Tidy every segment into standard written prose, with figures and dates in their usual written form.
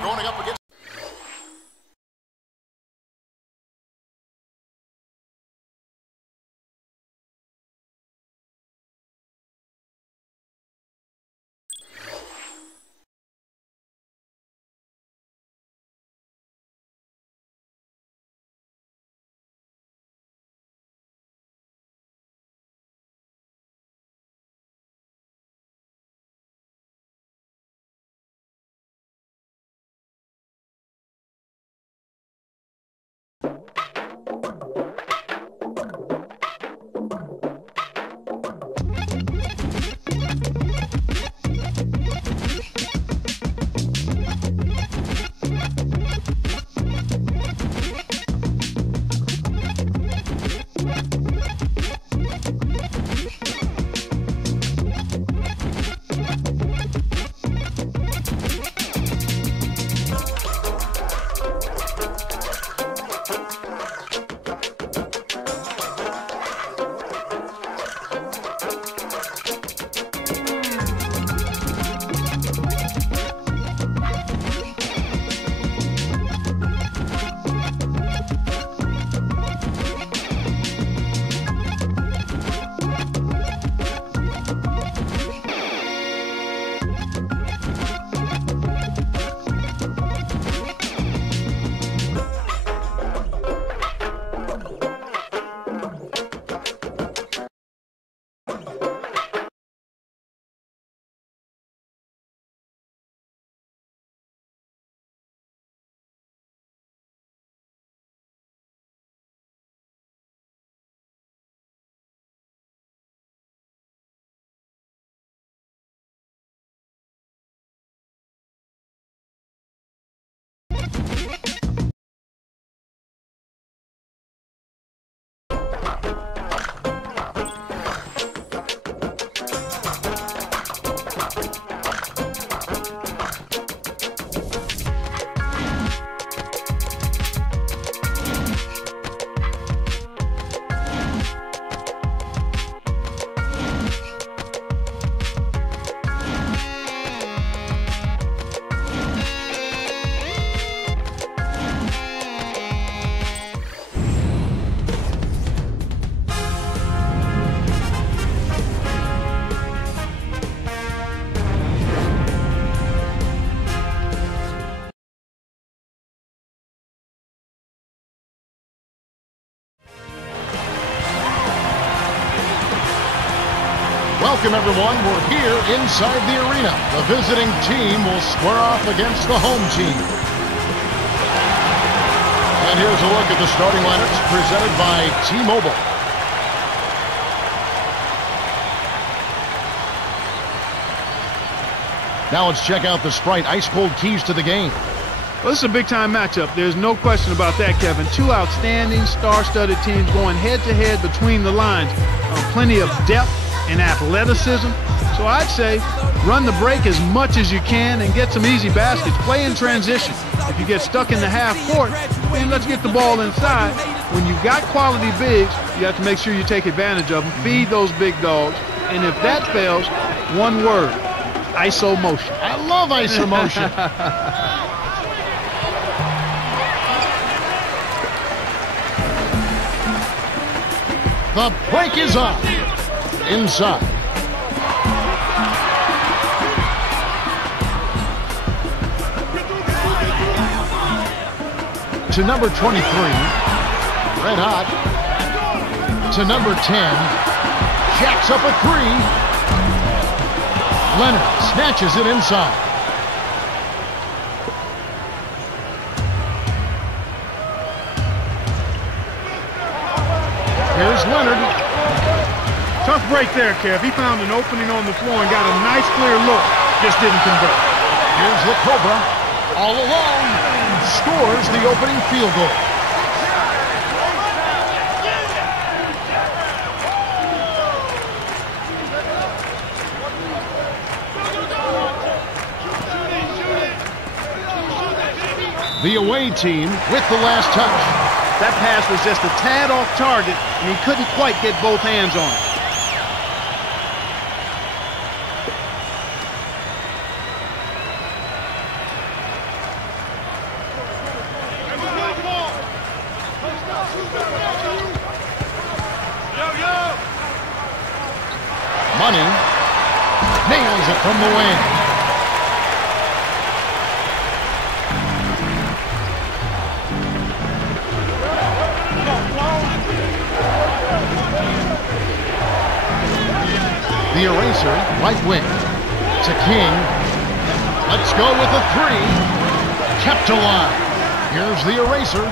Going up against Welcome, everyone. We're here inside the arena. The visiting team will square off against the home team. And here's a look at the starting lineups presented by T-Mobile. Now let's check out the Sprite ice-cold keys to the game. Well, this is a big-time matchup. There's no question about that, Kevin. Two outstanding, star-studded teams going head-to-head between the lines. Plenty of depth and athleticism. So I'd say run the break as much as you can and get some easy baskets. Play in transition. If you get stuck in the half court, then let's get the ball inside. When you've got quality bigs, you have to make sure you take advantage of them. Feed those big dogs. And if that fails, one word: ISO motion. I love ISO motion. The break is on. Inside. To number 23. Red hot. To number 10. Jacks up a three. Leonard snatches it inside. Here's Leonard. Tough break there, Kev. He found an opening on the floor and got a nice clear look. Just didn't convert. Here's the Cobra. All alone. Scores the opening field goal. The away team with the last touch. That pass was just a tad off target, and he couldn't quite get both hands on it. Money nails it from the wing. The eraser, right wing, to King. Let's go with a three. Kept alive. Here's the eraser.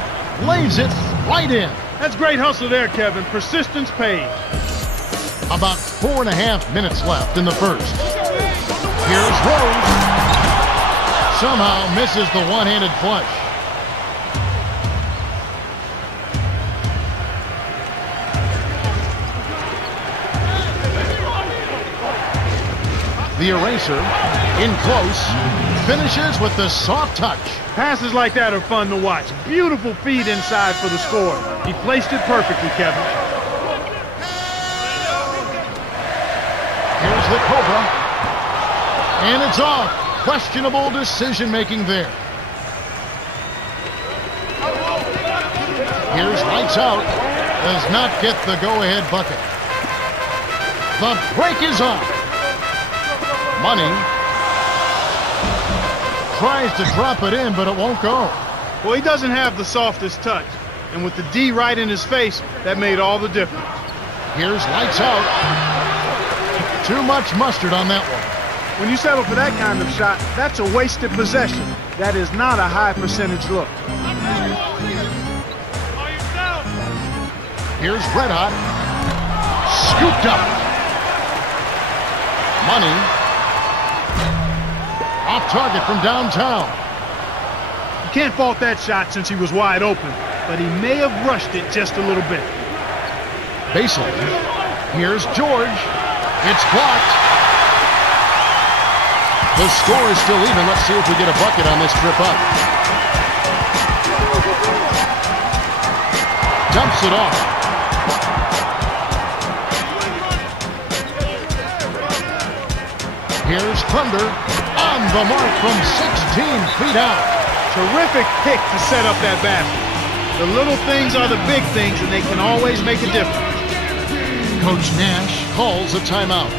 Lays it right in. That's great hustle there, Kevin. Persistence pays. About 4.5 minutes left in the first. Here's Rose. Somehow misses the one-handed flush. The eraser, in close, finishes with the soft touch. Passes like that are fun to watch. Beautiful feed inside for the score. He placed it perfectly, Kevin. Here's the Cobra. And it's off. Questionable decision-making there. Here's lights out. Does not get the go-ahead bucket. The break is on. Money tries to drop it in, but it won't go. Well, he doesn't have the softest touch. And with the D right in his face, that made all the difference. Here's lights out. Too much mustard on that one. When you settle for that kind of shot, that's a wasted possession. That is not a high percentage look. Here's Red Hot. Scooped up. Money. Off target from downtown. You can't fault that shot since he was wide open, but he may have rushed it just a little bit. Baseline. Here's George. It's blocked. The score is still even. Let's see if we get a bucket on this trip up. Dumps it off. Here's Thunder on the mark from 16 feet out. Terrific pick to set up that basket. The little things are the big things, and they can always make a difference. Coach Nash calls a timeout.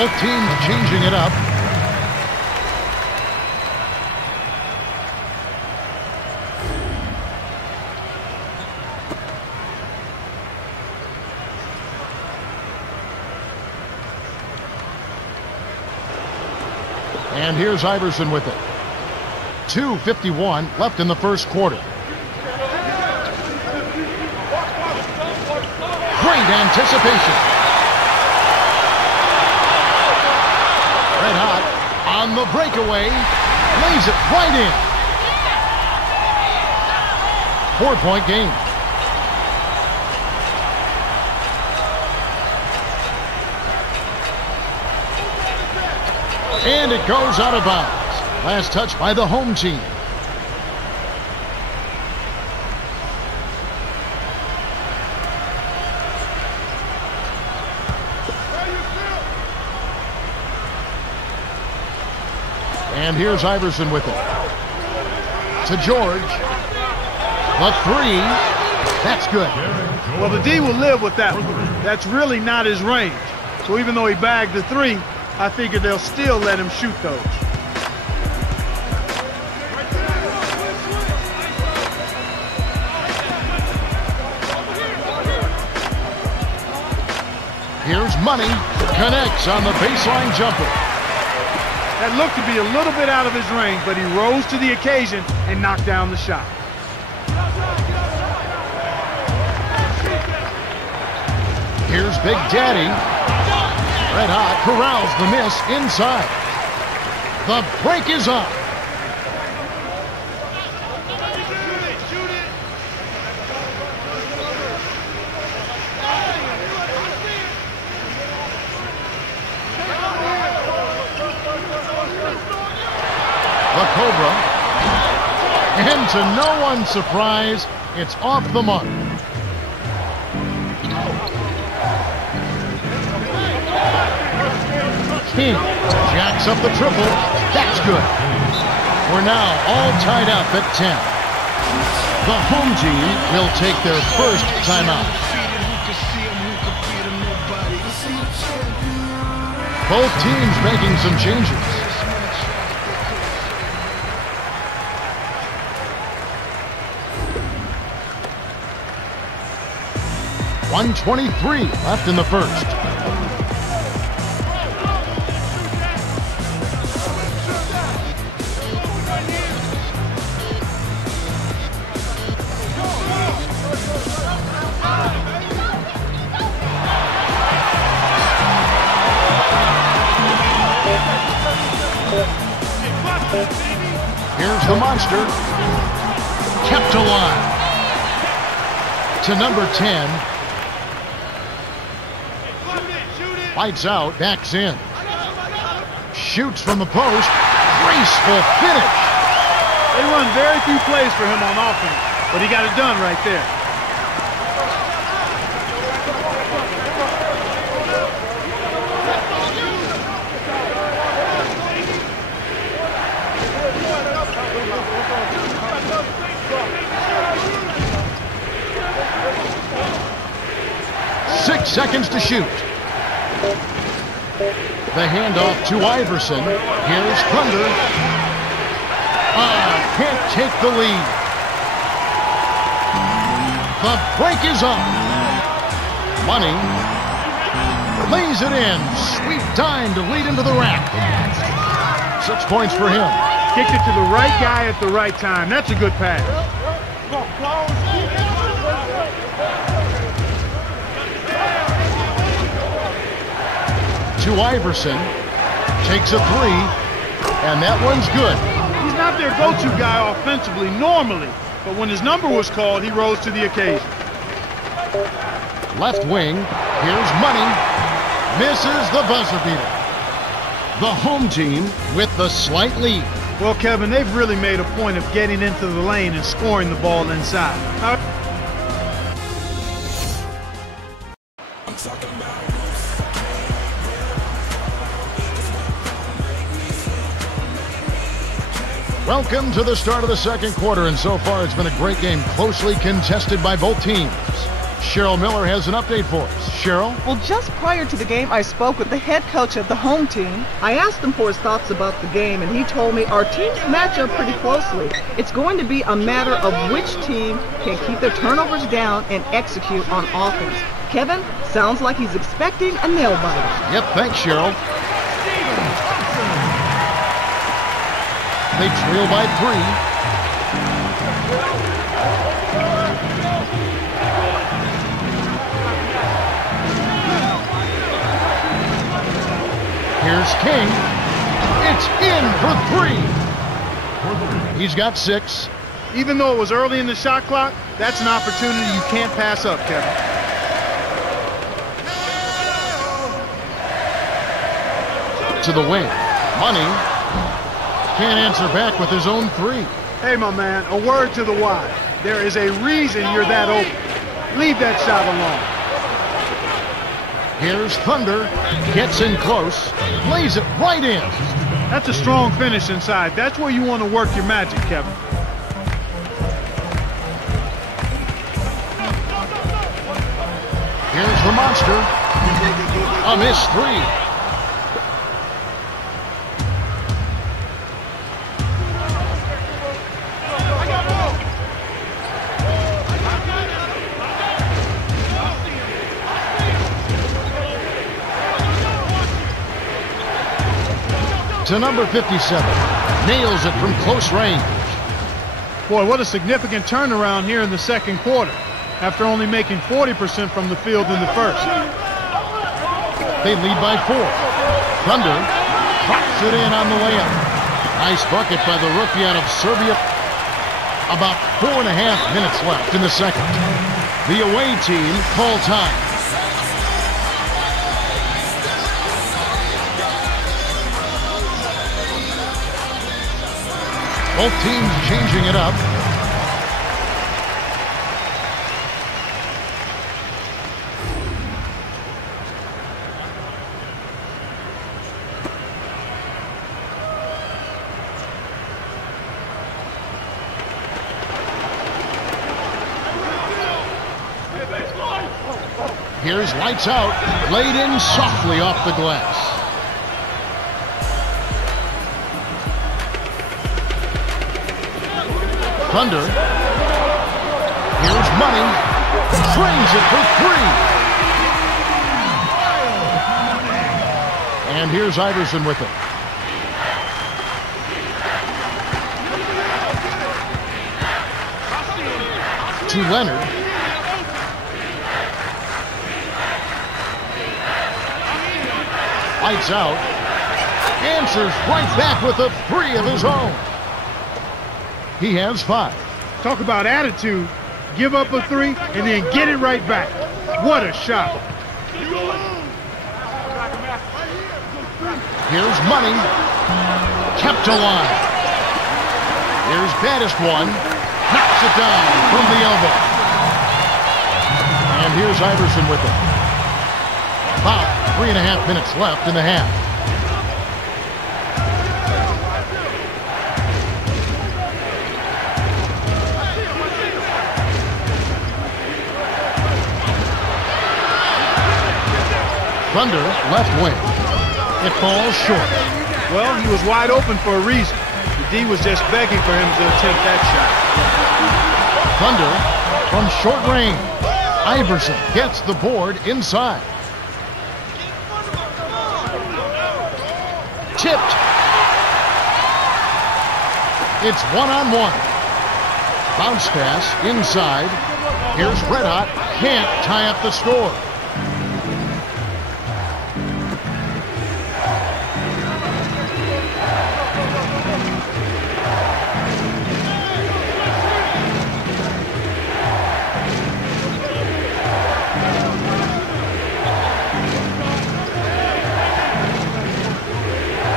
Both teams changing it up. And here's Iverson with it. 2:51 left in the first quarter. Great anticipation. Red hot on the breakaway. Lays it right in. 4-point game. And it goes out of bounds. Last touch by the home team. And here's Iverson with it. To George. The three. That's good. Well, the D will live with that one. That's really not his range. So even though he bagged the three, I figure they'll still let him shoot those. Here's Money. Connects on the baseline jumper. That looked to be a little bit out of his range, but he rose to the occasion and knocked down the shot. Here's Big Daddy. Red hot corrals the miss inside. The break is up. The Cobra. And to no one's surprise, it's off the mark. King jacks up the triple. That's good. We're now all tied up at 10. The home team will take their first timeout. Both teams making some changes. .123 left in the first. Here's the monster. Kept alive. To number 10. Lights out, backs in. Shoots from the post. Graceful finish. They run very few plays for him on offense, but he got it done right there. Seconds to shoot. The handoff to Iverson. Here's Thunder. Can't take the lead. The break is up. Money lays it in. Sweet dime to lead into the rack. 6 points for him. Kicked it to the right guy at the right time. That's a good pass. To Iverson, takes a three, and that one's good. He's not their go-to guy offensively normally, but when his number was called, he rose to the occasion. Left wing, here's Money, misses the buzzer beater. The home team with the slight lead. Well, Kevin, they've really made a point of getting into the lane and scoring the ball inside. Welcome to the start of the second quarter, and so far it's been a great game, closely contested by both teams. Cheryl Miller has an update for us. Cheryl? Well, just prior to the game, I spoke with the head coach of the home team. I asked him for his thoughts about the game, and he told me our teams match up pretty closely. It's going to be a matter of which team can keep their turnovers down and execute on offense. Kevin, sounds like he's expecting a nail-biter. Yep, thanks, Cheryl. They trail by 3. Here's King. It's in for 3. He's got 6. Even though it was early in the shot clock, that's an opportunity you can't pass up, Kevin. To the wing. Money can't answer back with his own 3. Hey, my man, a word to the wise. There is a reason you're that open. Leave that shot alone. Here's Thunder, gets in close, lays it right in. That's a strong finish inside. That's where you want to work your magic, Kevin. Here's the monster. A missed 3. To number 57, nails it from close range. Boy, what a significant turnaround here in the second quarter, after only making 40% from the field in the first. They lead by 4. Thunder drops it in on the layup. Nice bucket by the rookie out of Serbia. About 4.5 minutes left in the second. The away team call time. Both teams changing it up. Here's lights out, laid in softly off the glass. Thunder. Here's Money. Trains it for 3. And here's Iverson with it. To Leonard. Lights out. Answers right back with a 3 of his own. He has 5. Talk about attitude. Give up a 3 and then get it right back. What a shot. Here's Money. Kept alive. Here's baddest one. Knocks it down from the elbow. And here's Iverson with it. About 3.5 minutes left in the half. Thunder, left wing. It falls short. Well, he was wide open for a reason. The D was just begging for him to attempt that shot. Thunder from short range. Iverson gets the board inside. Tipped. It's one-on-one. Bounce pass inside. Here's Red Hot. Can't tie up the score.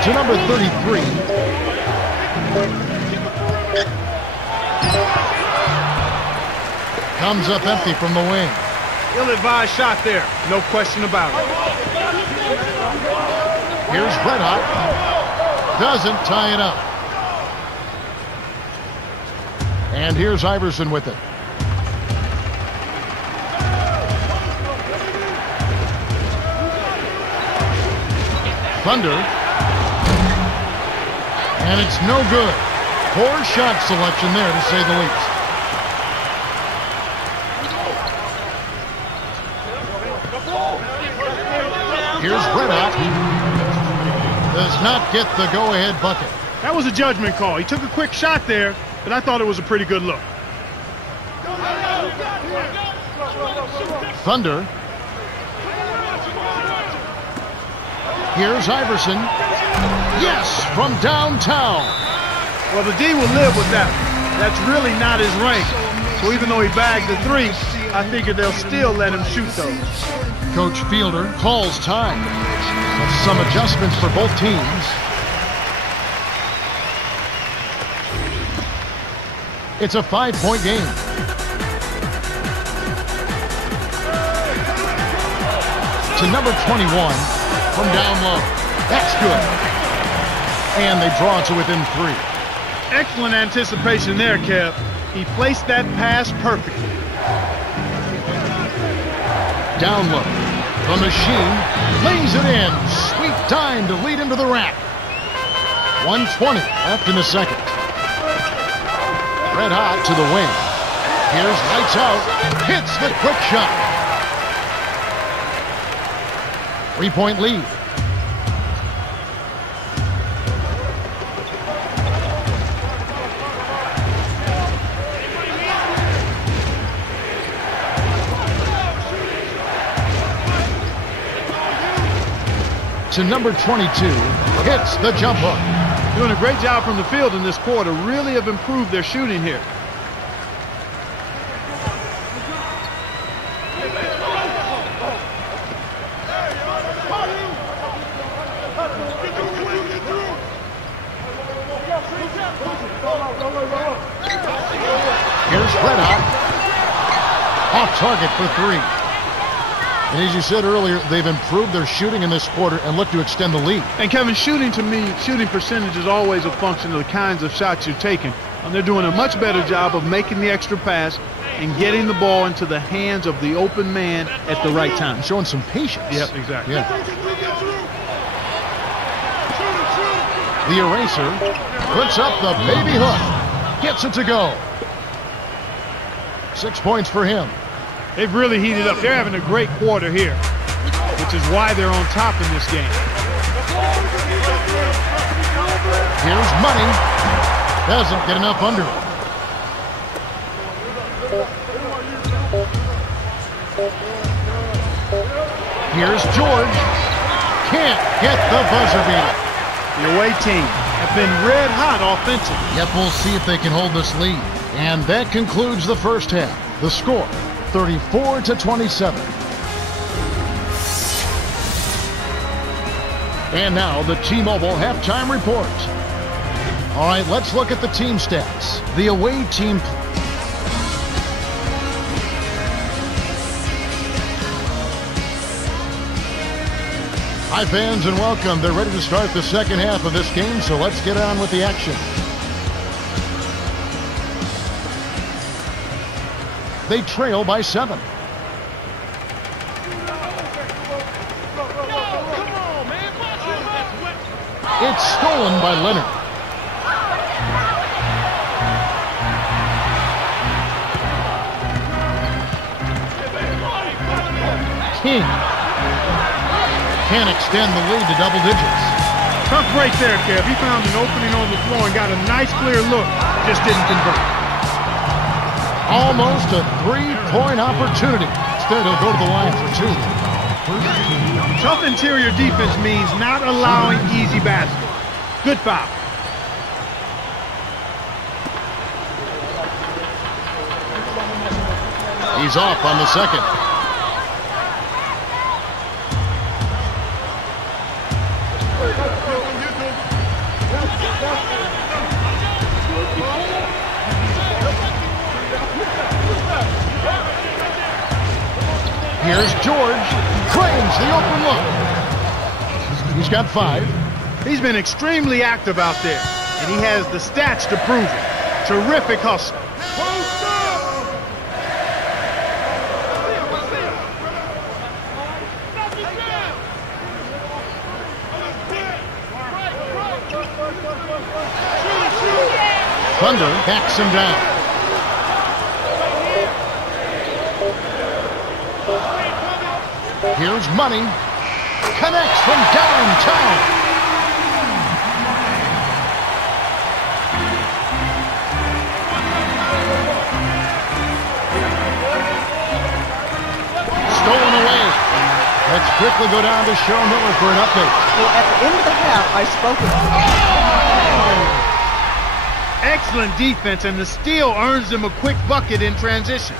To number 33. Comes up empty from the wing. Ill-advised shot there, no question about it. Here's Red Hot. Doesn't tie it up. And here's Iverson with it. Thunder. And it's no good. Poor shot selection there, to say the least. Here's Redhawk. Does not get the go-ahead bucket. That was a judgment call. He took a quick shot there, but I thought it was a pretty good look. Thunder. Here's Iverson. Yes, from downtown. Well, the D will live with that. That's really not his rank. So even though he bagged the three, I figure they'll still let him shoot those. Coach Fielder calls time. That's some adjustments for both teams. It's a 5-point game. To number 21 from down low. That's good. And they draw it to within 3. Excellent anticipation there, Kev. He placed that pass perfectly. Down low. The machine lays it in. Sweet time to lead into the rack. 1:20 left in the second. Red hot to the wing. Here's lights out. Hits the quick shot. 3-point lead. To number 22, hits the jump hook. Doing a great job from the field in this quarter. Really have improved their shooting here. Here's Redhawk. Off target for 3. And as you said earlier, they've improved their shooting in this quarter and look to extend the lead. And Kevin, shooting to me, shooting percentage is always a function of the kinds of shots you're taking. And they're doing a much better job of making the extra pass and getting the ball into the hands of the open man at the right time. Showing some patience. Yep, exactly. Yeah. The eraser puts up the baby hook. Gets it to go. 6 points for him. They've really heated up. They're having a great quarter here, which is why they're on top in this game. Here's Money. Doesn't get enough under it. Here's George. Can't get the buzzer beater. The away team have been red hot offensively. Yep, we'll see if they can hold this lead. And that concludes the first half. The score, 34-27. And now the T-Mobile halftime report. All right, let's look at the team stats. The away team. Hi fans and welcome. They're ready to start the second half of this game, so let's get on with the action. They trail by 7. It's stolen by Leonard. King can't extend the lead to double digits. Tough break there, Kev. He found an opening on the floor and got a nice clear look. Just didn't convert. Almost a 3-point opportunity. Instead, he'll go to the line for 2. Tough interior defense means not allowing easy baskets. Good foul. He's off on the second. Here's George. Claims the open look. He's got 5. He's been extremely active out there, and he has the stats to prove it. Terrific hustle. Thunder backs him down. Here's Money. Connects from downtown. Stolen away. Let's quickly go down to Cheryl Miller for an update. Well, at the end of the half, I spoke with Excellent defense, and the steal earns them a quick bucket in transition.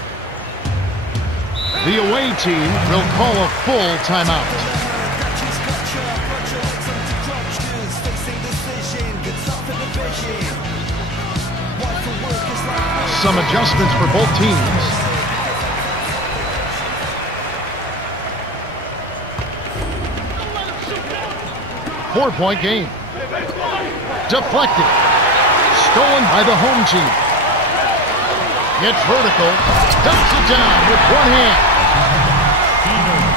The away team will call a full timeout. Some adjustments for both teams. Four-point game. Deflected. Stolen by the home team. Gets vertical. Dumps it down with one hand.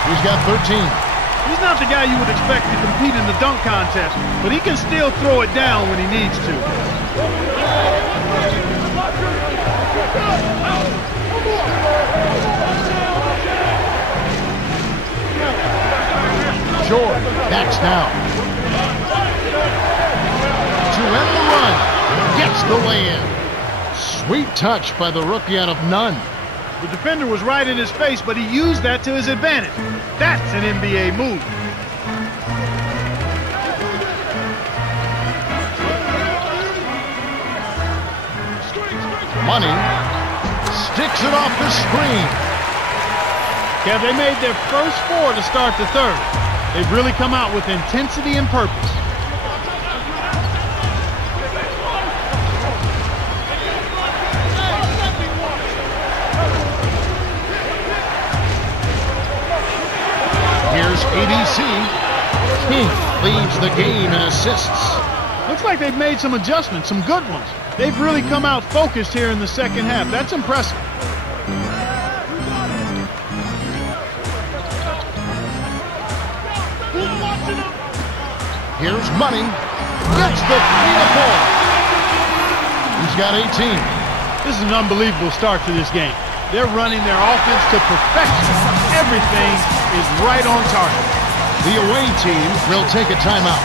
He's got 13. He's not the guy you would expect to compete in the dunk contest, but he can still throw it down when he needs to. George backs down. To end the run. Gets the lay-in. Sweet touch by the rookie out of none. The defender was right in his face, but he used that to his advantage. That's an NBA move. Money sticks it off the screen. Kev, they made their first four to start the third. They've really come out with intensity and purpose. Here's ABC. King leads the game in assists. Looks like they've made some adjustments, some good ones. They've really come out focused here in the second half. That's impressive. Here's Money. Gets the 3-4. He's got 18. This is an unbelievable start to this game. They're running their offense to perfection. Everything is right on target. The away team will take a timeout.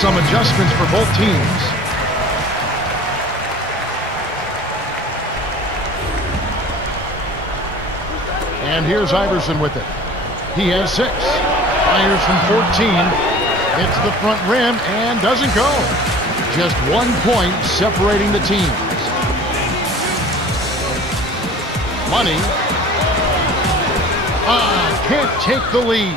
Some adjustments for both teams. And here's Iverson with it. He has 6. Fires from 14. Hits the front rim and doesn't go. Just 1 point separating the teams. Money. Can't take the lead.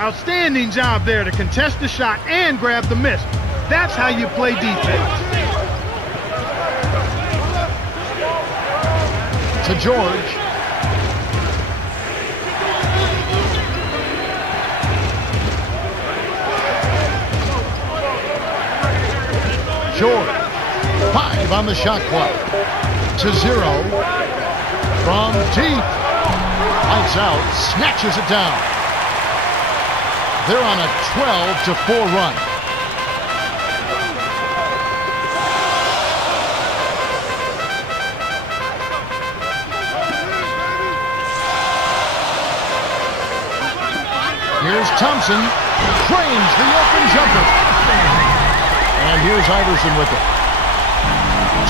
Outstanding job there to contest the shot and grab the miss. That's how you play defense. To George. George. 5 on the shot clock. To 0. From deep. Lights out. Snatches it down. They're on a 12-4 run. Here's Thompson. Frames the open jumper. And here's Iverson with it.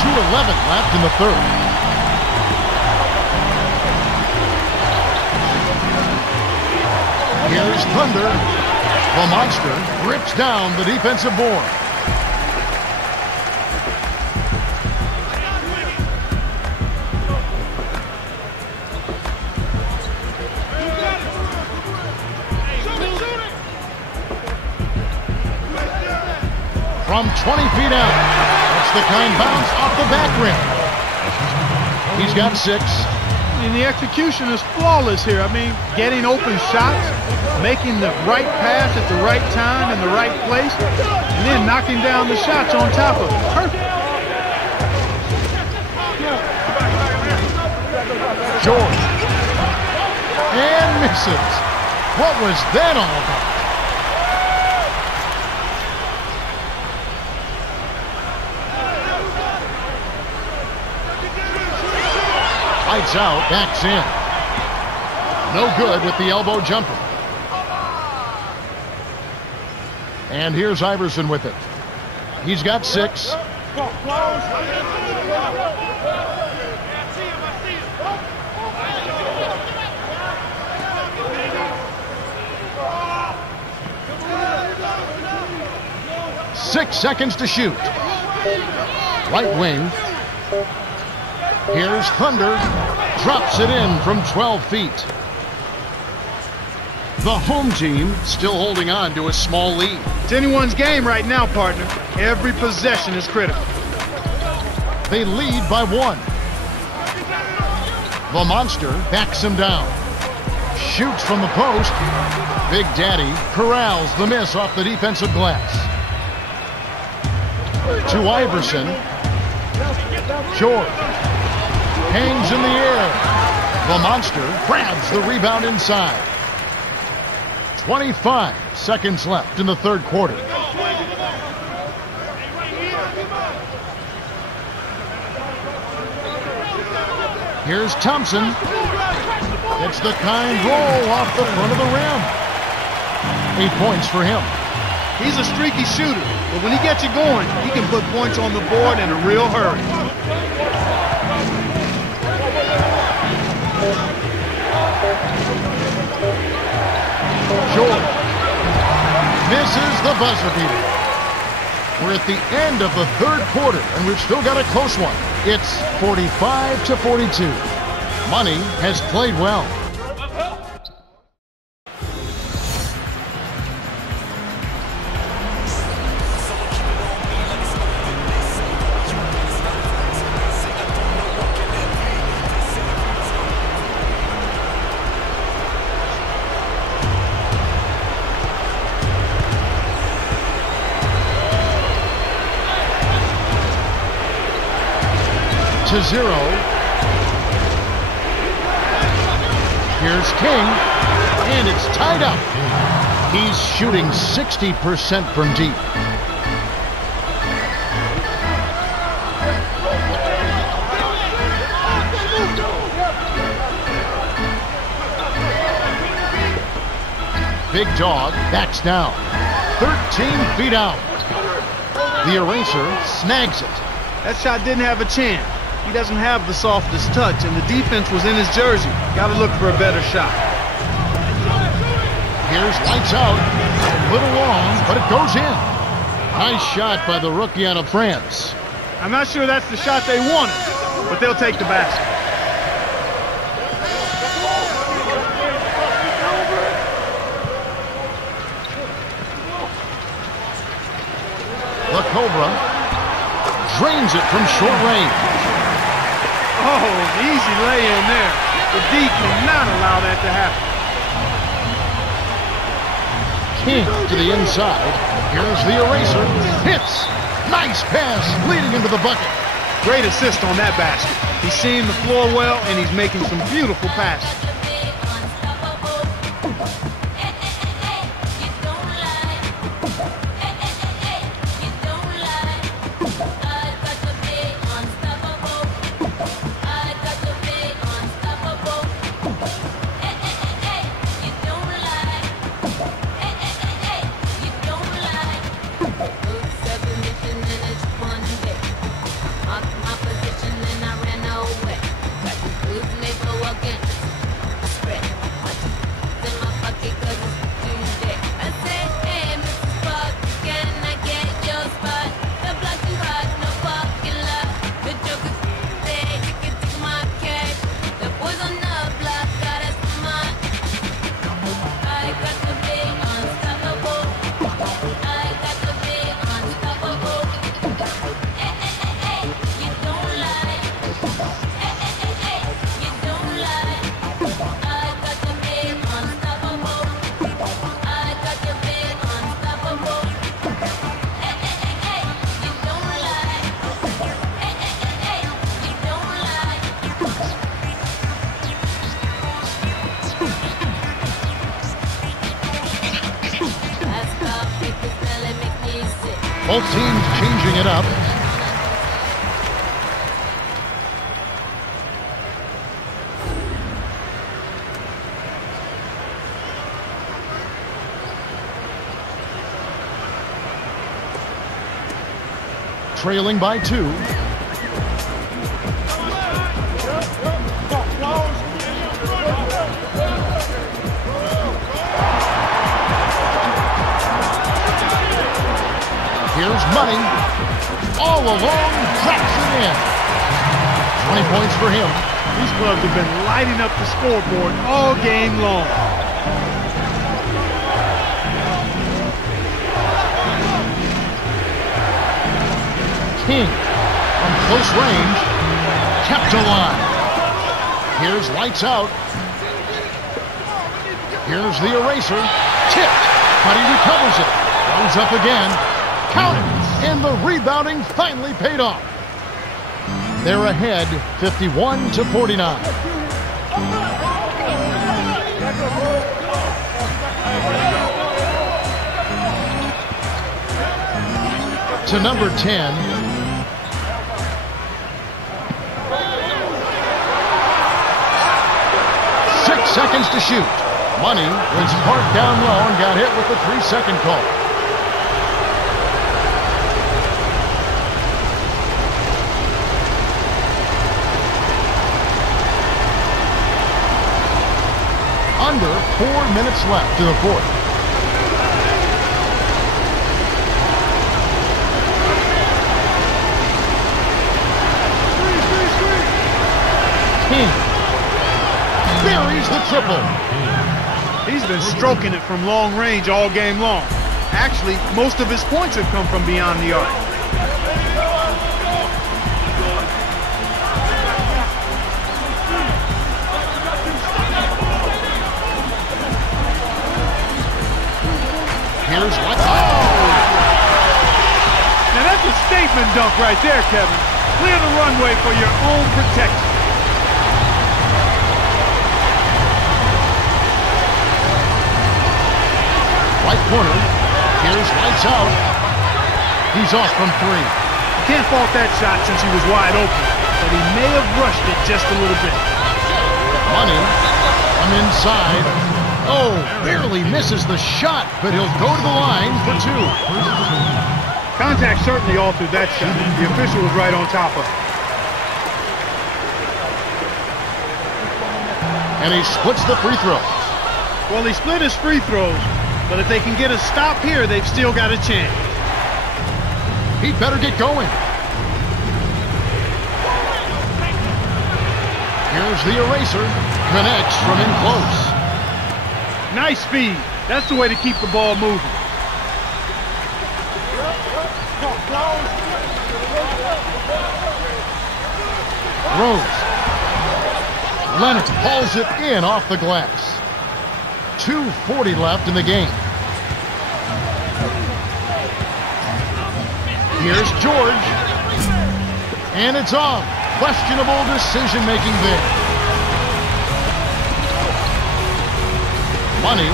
2:11 left in the third. Here's Thunder. The monster rips down the defensive board. From 20 feet out. That's the kind bounce off the back rim. He's got 6. And the execution is flawless here. I mean, getting open shots, making the right pass at the right time in the right place, and then knocking down the shots on top of it. Perfect. George. And misses. What was that all about? lights out, backs in. No good with the elbow jumper. And here's Iverson with it. He's got 6. Six seconds to shoot. Right wing. Here's Thunder. Drops it in from 12 feet. The home team still holding on to a small lead. It's anyone's game right now, partner. Every possession is critical. They lead by 1. The monster backs him down. Shoots from the post. Big Daddy corrals the miss off the defensive glass. To Iverson. George hangs in the air. The monster grabs the rebound inside. 25 seconds left in the third quarter. Here's Thompson. It's the kind roll off the front of the rim. 8 points for him. He's a streaky shooter, but when he gets you going, he can put points on the board in a real hurry. George misses the buzzer beater. We're at the end of the third quarter, and we've still got a close one. It's 45-42. Money has played well. To 0. Here's King, and it's tied up. He's shooting 60% from deep. Big Dog backs down. 13 feet out. The eraser snags it. That shot didn't have a chance. He doesn't have the softest touch, and the defense was in his jersey. Got to look for a better shot. Here's lights out. A little long, but it goes in. Nice shot by the rookie out of France. I'm not sure that's the shot they wanted, but they'll take the basket. The Cobra drains it from short range. Oh, easy lay-in there. The D cannot allow that to happen. King to the inside. Here's the eraser. Hits. Nice pass leading into the bucket. Great assist on that basket. He's seeing the floor well, and he's making some beautiful passes. Both teams changing it up. trailing by 2. Here's Money. All alone, drops it in. 20 points for him. These clubs have been lighting up the scoreboard all game long. King, from close range, kept alive. Here's Lights Out. Here's the eraser. Tipped, but he recovers it. Goes up again. Count it. And the rebounding finally paid off. They're ahead 51-49. To number 10. 6 seconds to shoot. Money was parked down low and got hit with the 3-second call. Under 4 minutes left to the fourth. King buries the triple. He's been stroking it from long range all game long. Actually, most of his points have come from beyond the arc. Here's what? Oh! Now that's a statement dunk right there, Kevin. Clear the runway for your own protection. Right corner. Here's Lights Out. He's off from 3. Can't fault that shot since he was wide open, but he may have rushed it just a little bit. Money from inside. Oh, barely misses the shot, but he'll go to the line for 2. Contact certainly altered that shot. The official was right on top of it. And he splits the free throws. Well, he split his free throws, but if they can get a stop here, they've still got a chance. He'd better get going. Here's the eraser. Connects from in close. Nice speed. That's the way to keep the ball moving. Rose. Leonard hauls it in off the glass. 2:40 left in the game. Here's George. And it's off. Questionable decision-making there. Money.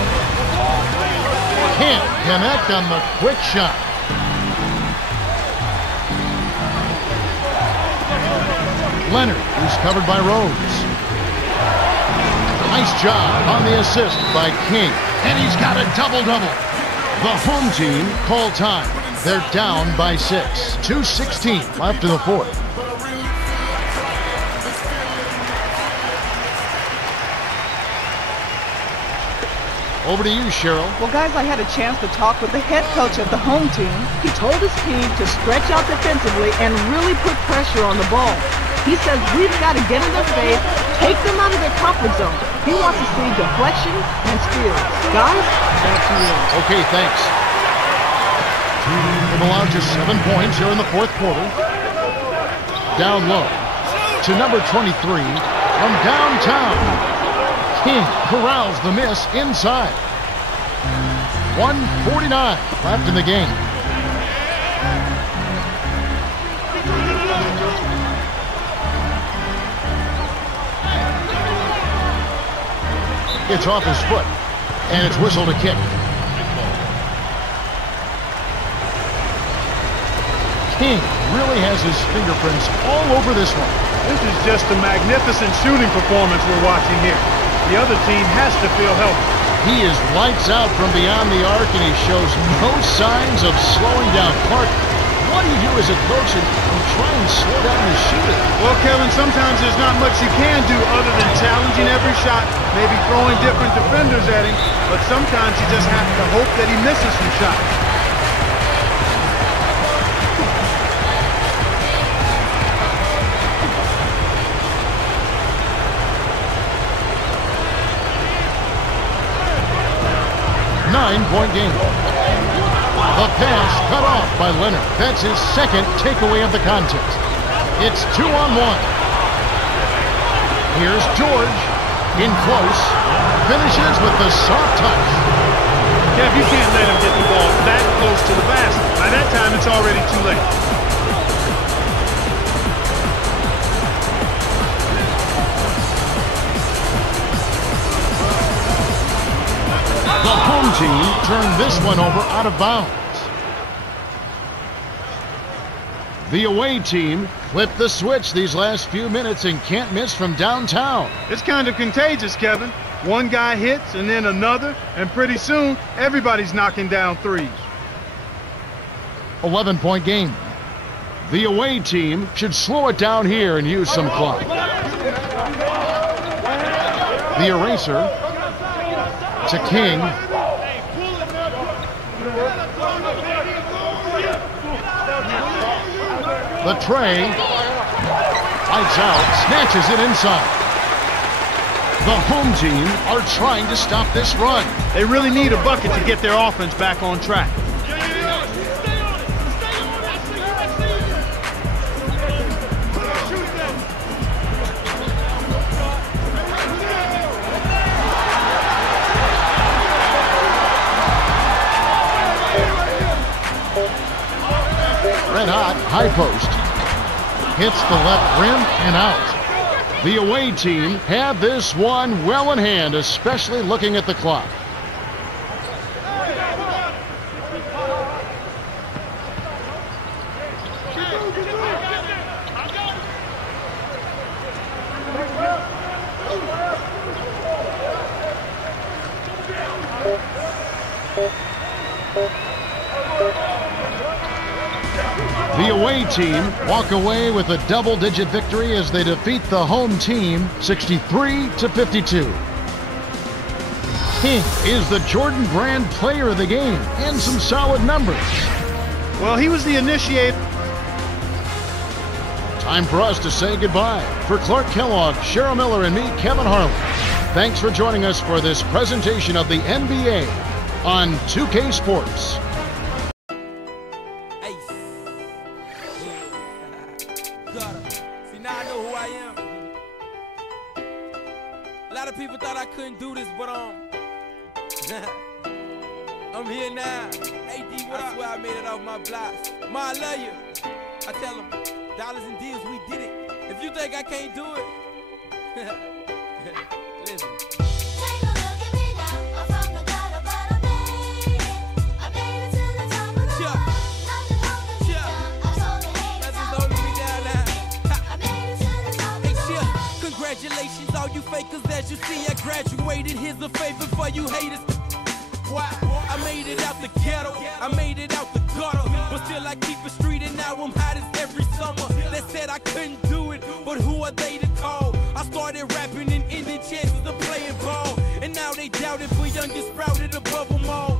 Can't connect on the quick shot. Leonard, who's covered by Rose. Nice job on the assist by King. And he's got a double-double. The home team call time. They're down by 6. 2:16 left in the fourth. Over to you, Cheryl. Well, guys, I had a chance to talk with the head coach of the home team. He told his team to stretch out defensively and really put pressure on the ball. He says we've got to get in their face, take them out of their comfort zone. He wants to see deflection and steals. Guys, back to you. Okay, thanks. They've allowed just 7 points here in the fourth quarter. Down low to number 23 from downtown. King corrals the miss inside. 1:49 left in the game. It's off his foot, and it's whistled a kick. King really has his fingerprints all over this one. This is just a magnificent shooting performance we're watching here. The other team has to feel healthy. He is lights out from beyond the arc, and he shows no signs of slowing down. Clark, what do you do as a coach and try and slow down the shooter? Well, Kevin, sometimes there's not much you can do other than challenging every shot, maybe throwing different defenders at him, but sometimes you just have to hope that he misses some shots. Nine-point game. The pass cut off by Leonard. That's his second takeaway of the contest. It's 2-on-1. Here's George. In close. Finishes with the soft touch. Kev, you can't let him get the ball that close to the basket. By that time, it's already too late. The home team turned this one over out of bounds. The away team flipped the switch these last few minutes and can't miss from downtown. It's kind of contagious, Kevin. One guy hits and then another, and pretty soon, everybody's knocking down threes. 11-point game. The away team should slow it down here and use some clock. The eraser to King. The tray. Lights out. Snatches it inside. The home team are trying to stop this run. They really need a bucket to get their offense back on track. Red hot, high post. Hits the left rim and out. The away team had this one well in hand, especially looking at the clock. The away team walk away with a double-digit victory as they defeat the home team 63-52. King is the Jordan Brand player of the game and some solid numbers. Well, he was the initiator. Time for us to say goodbye. For Clark Kellogg, Cheryl Miller, and me, Kevin Harlan, thanks for joining us for this presentation of the NBA on 2K Sports. See, now I know who I am. A lot of people thought I couldn't do this, but I'm here now. Hey, D, what I swear I made it off my blocks. Ma, I love you. I tell them, dollars and deals, we did it. If you think I can't do it, listen. Take a look at me now. I'm from the gutter, but I made it. I made it to the top of the line. Nothing holding me down. I told the haters Nothing's I'm holding me down now. I made it to the top of Hey, the chill. line. Congratulations, all you fakers. As you see, I graduated. Here's a favor for you haters. Why? I made it out the ghetto. I made it out the gutter. But still, I keep it street, and now I'm hottest every summer. They said I couldn't do it, but who are they to call? I started rapping and ended chances of playing ball. And now they doubt it, but youngest sprouted above them all.